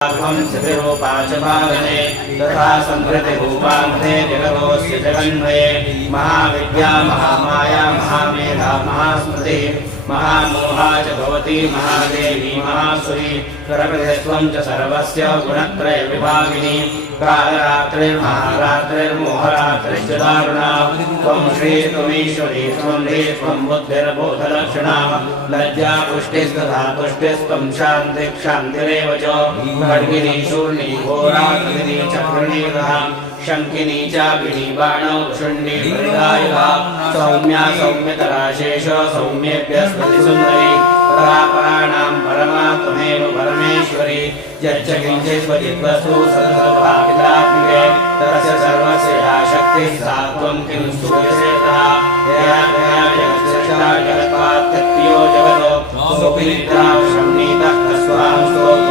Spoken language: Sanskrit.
सिद्धिरूपा च पावने तथा संहृतिरूपान्ते जगतोऽस्य जगन्मये महाविद्या महामाया महामेधा महास्मृति महामोहा च भवती महादेवी महासुरी प्रकृतित्वं च सर्वस्य गुणत्रयविभागिनी कालरात्रिर्महारात्रिर्मोहरात्रिश्च दारुणा त्वं श्री त्वमीश्वरी त्वं ह्री त्वं बुद्धिर्बोधलक्षणा लज्जा पुष्टिस्तथा तुष्टिस्त्वं शान्तिक्षान्तिरेव च खड्गिनी शूर्णी घोराकृतिनी चक्रिणी शङ्किनी चापिनी बाणौ शुण्डी परिगायुधा सौम्या सौम्यतरा शेष सौम्येभ्यस्पति सुन्दरी परापराणां परमा त्वमेव परमेश्वरी यच्च किञ्चिद्वचिद्वस्तु सदसद्भावितात्मिके तस्य सर्वस्य या शक्तिः सा त्वं किं स्तूयसेतः यया त्वया जगत्सृष्टा जगत्पात्यत्यो जगतो सुपीडिता शम्नीतः कस्वां स्तो